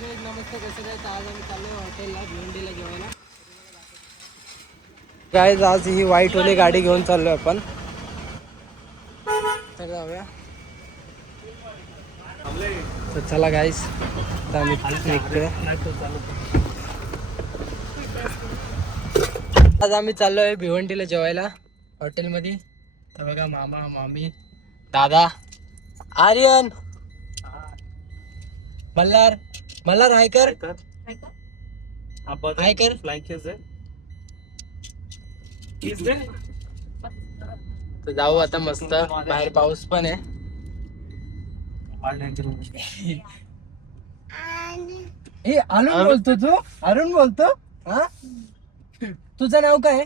नमस्ते, कसं काय? आज आम्ही चाललोय हॉटेलला भिवंडीला जेवायला. गाईज आज ही व्हाईट वाली गाडी घेऊन चाललोय आपण. तर जाऊया. तर चला गाईज, आम्ही निघतोय. आज आम्ही चाललोय भिवंडीला जेवायला हॉटेलमध्ये. तर बघा मामा मामी दादा आर्यन मल्हार मल्हार हायकर हायकर तर जाऊ आता मस्त. बाहेर पाऊस पण आहे. हे अरुण बोलतो तू? अरुण बोलतो? हा, तुझं नाव काय?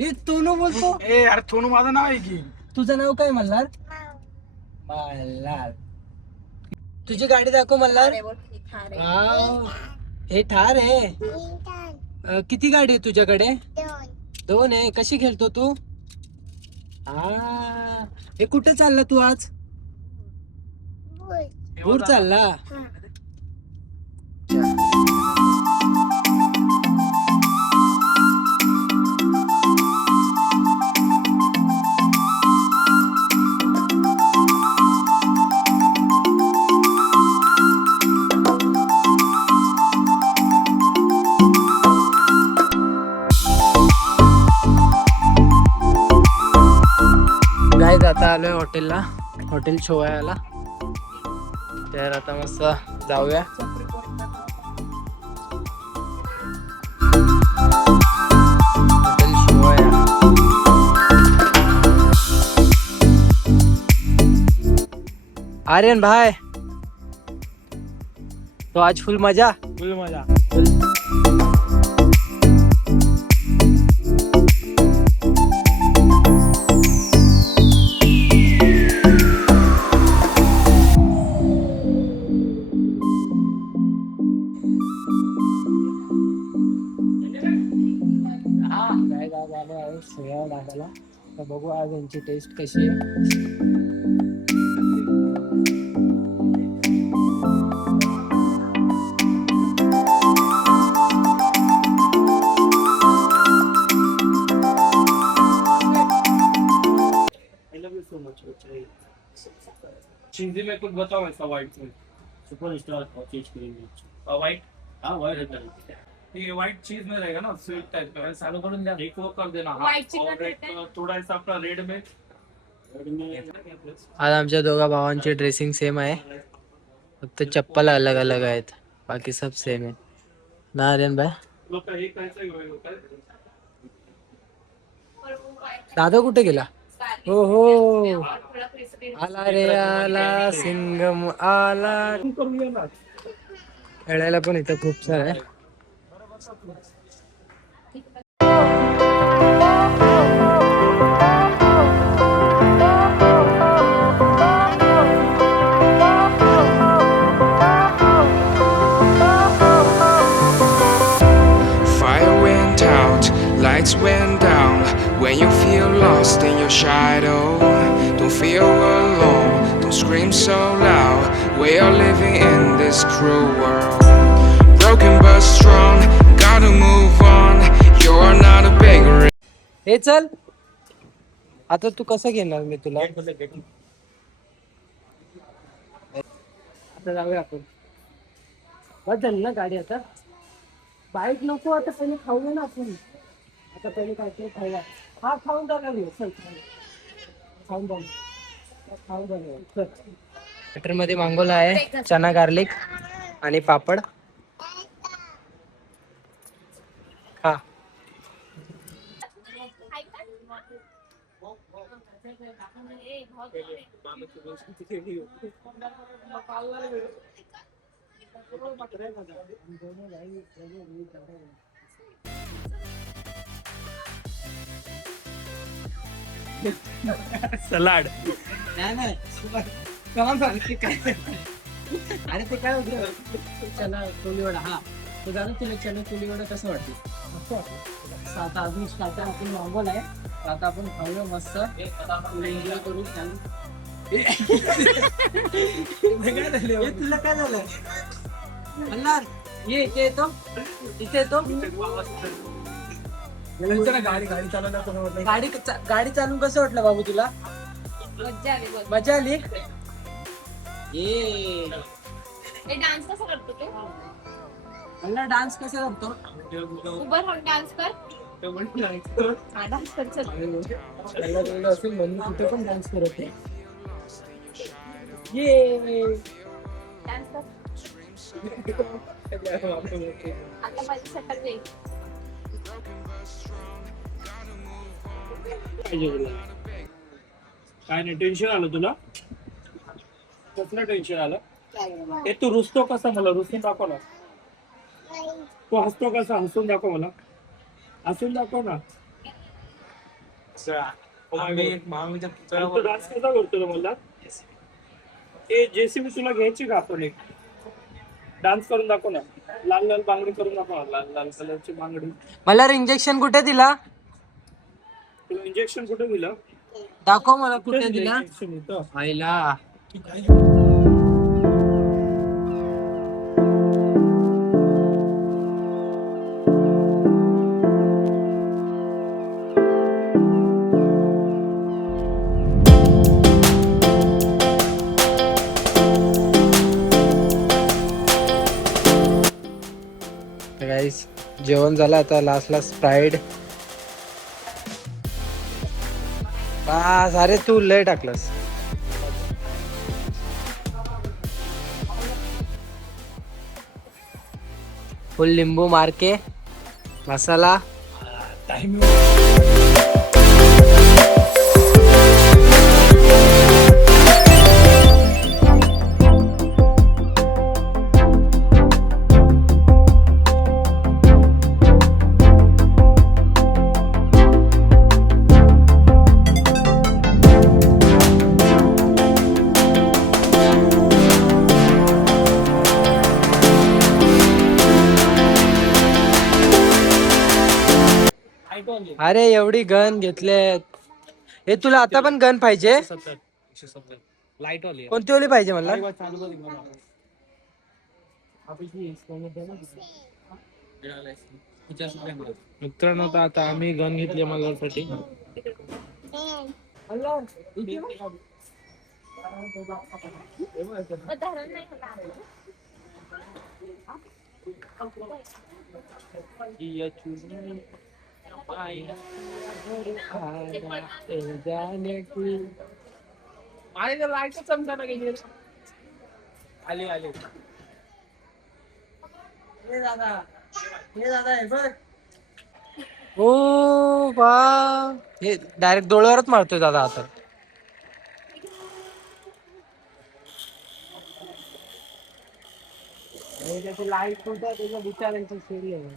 हे तोनू बोलतो. ए यार सोनू माझं नाव आहे की. तुझं नाव काय मल्हार? मल्हार. तुझी गाडी दाखव मल्हार. हे ठार आहे. किती गाडी आहे तुझ्याकडे? दोन आहे. कशी खेळतो तू? हा, हे कुठे चालला तू आज? दूर चालला. गाईज आता आलोय हॉटेलला, हॉटेल शोवायला. तर आता मस्त जाऊया. हॉटेल शोवाया. आर्यन भाई तो आज फुल मजा. दादाला तर बघू आज यांची टेस्ट कशी आहे. हिंदी में कुछ बताओ ऐसा व्हाइट में. सुपर स्टार चीज करेंगे. व्हाइट. हाँ व्हाइट है. ये व्हाइट चीज में रहेगा ना, स्वीट टाइप का. चालू करून द्या. एक वो कर देना. White chicken और एक थोड़ा सा अपना रेड में. आज आमच्या दोघा भावांची ड्रेसिंग सेम आहे, फक्त चप्पल अलग अलग आहेत, बाकी सब सेम आहे ना आर्यन भाई. लोग का एक ऐसा ही होगा. दादा कुठे गेला? हो हो, आला रे आला सिंगम आला. करूया ना. खेळायला पण इथं खूप सारं आहे. Fire went out, lights went down. When you feel lost in your shadow, don't feel alone, don't scream so loud. We are living in this cruel world. Broken but strong, gotta move on. You're not a beggar. हे चल आता, तू कसं घेणार मी तुला? आता जाऊया आपण. बस झाली ना गाडी आता. बाईक नको आता, पहिले खाऊ ना आपण. आता पहिले काहीतरी खायला. हा खाऊन टाका घेऊ. चल खाऊन जाऊ. खाऊन जाऊ. चल. बटर मध्ये मागवला आहे चना गार्लिक आणि पापड. हा सलाड. नाही अरे ते काय होतं, चना कोलीवडा. हा तो जाणून तुला चना कोलीवडा कसं वाटतं? आता अजून स्टार्टर आपण मागवला आहे. आता आपण खाऊया मस्त, एन्जॉय करू. छान हे तुला काय झालं मल्हार ये इथे येतो इथे येतो गाडी चालवण्याचं गाडी चालवून कसं वाटलं बाबू तुला मज्जा आली बघ. मजा आली ये हे डान्स कसा करतो ते मला डान्स कसा करतो उभं राहून डान्स कर हा डान्स कर चल. त्याला तेवढं असेल म्हणून कुठे पण डान्स करत आहे ये डान्स कर आता माझी सटक दे. पाहिजे तुला काय नाही टेन्शन आलं तुला कसलं टेन्शन आलं हे तू रुसतो कसा मला रुसून दाखव ना तू हसतो कसा हसून दाखव मला हसून दाखव ना डान्स कसा करतो रे मला ते जेसीबी तुला घ्यायची का आपण एक डान्स करून दाखव ना लाल लाल बांगडी करून दाखव ना. लाल लाल कलरची बांगडी मला इंजेक्शन कुठे दिला तुला इंजेक्शन कुठे दिलं दाखव मला कुठे दिला इंजेक्शन इथं आईला गाईस जेवण झालं आता लास्टला स्प्राईड बस अरे तू लय टाकलंस फुल लिंबू मारके मसाला अरे एवढी गन घेतलेत हे तुला आता पण गन पाहिजे लाईट वाली कोणती वाली पाहिजे मला मित्रांनो आता आम्ही गन घेतली मल्हारसाठी धरण नाही होणार. लाईट चमकाना गेली आली आली हे दादा हे बघ ओ बा हे डायरेक्ट डोळ्यावरच मारतोय दादा आता त्याची लाईट कोणता त्याचा विचारायची शेरी आहे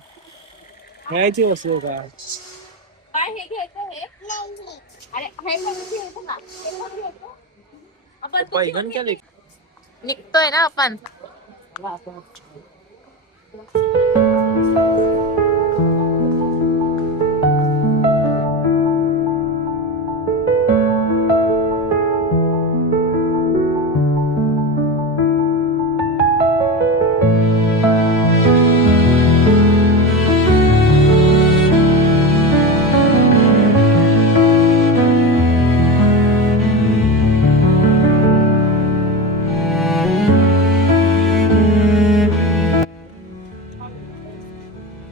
खेळायची वस्तू का काय हे घ्यायचं हे अरे हे पण घ्यायचं ना हे पण घ्यायचं आपण पैगण केले निघतोय ना आपण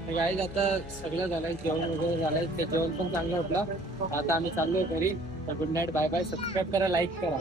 गाईज आता सगळं झालंय जेवण वगैरे झालंय ते जेवण पण चांगलं होतं आता आम्ही चाललोय घरी तर good night bye bye subscribe करा लाईक करा